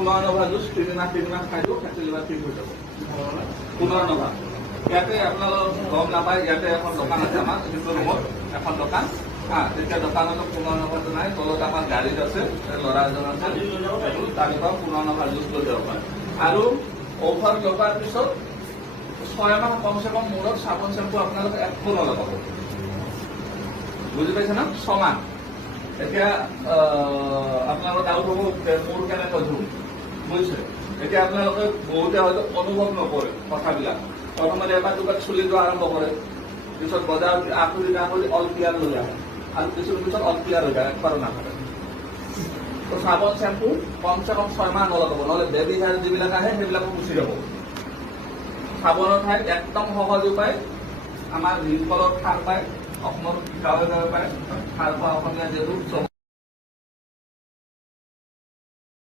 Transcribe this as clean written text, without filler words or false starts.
পুনৰনভা juice 3 মাহ খাই দিওঁ ফেটি লিভাৰ ঠিক হৈ যাব। পুনৰনভা ইয়াতে আপোনালোক গম নাপায়, ইয়াতে এখন দোকান আছে আমাৰ যিটো ৰুমত এখন দোকান তেতিয়া দোকানত পুনৰনভাটো নাই, তলত আমাৰ গাড়ীত আছে, ল'ৰা এজন আছে, তাৰ পৰা পুনৰনভা জুচ লৈ যাব পাৰে। আৰু ঔষধ লগোৱাৰ পিছত 6 মাহ কমচে কম মূৰত চাবোন চেম্পু আপোনালোকে একো নলগাব। বুজি পাইছে না? 6 মাহ। এতিয়া আপোনালোকৰ ডাউট হ'ব মোৰ কেনেকৈ ধুম, বুজিছে? এতিয়া আপোনালোকে বহুতে হয়তো অনুভৱ নকৰে কথাবিলাক। প্ৰথমতে এবাৰ দুবাৰ চুলি যোৱা আৰম্ভ কৰে, পিছত বজাৰ আকুলি অল ক্লিয়াৰ লৈ আহে, আৰু পিছত অল ক্লিয়াৰ হৈ যায়, একবাৰো নাথাকে। তো চাবোন চেম্পু কমচে কম 6 মাহ নলগাব, নহ'লে বেবী হেয়াৰ যিবিলাক আহে সেইবিলাকো গুচি যাব। চাবোনৰ ঠাইত একদম সহজ উপায়, আমাৰ ভীমকলৰ খাৰ পায়, অসমৰ গাঁৱে গাঁৱে পায়, খাৰ খোৱা অসমীয়া যিহেতু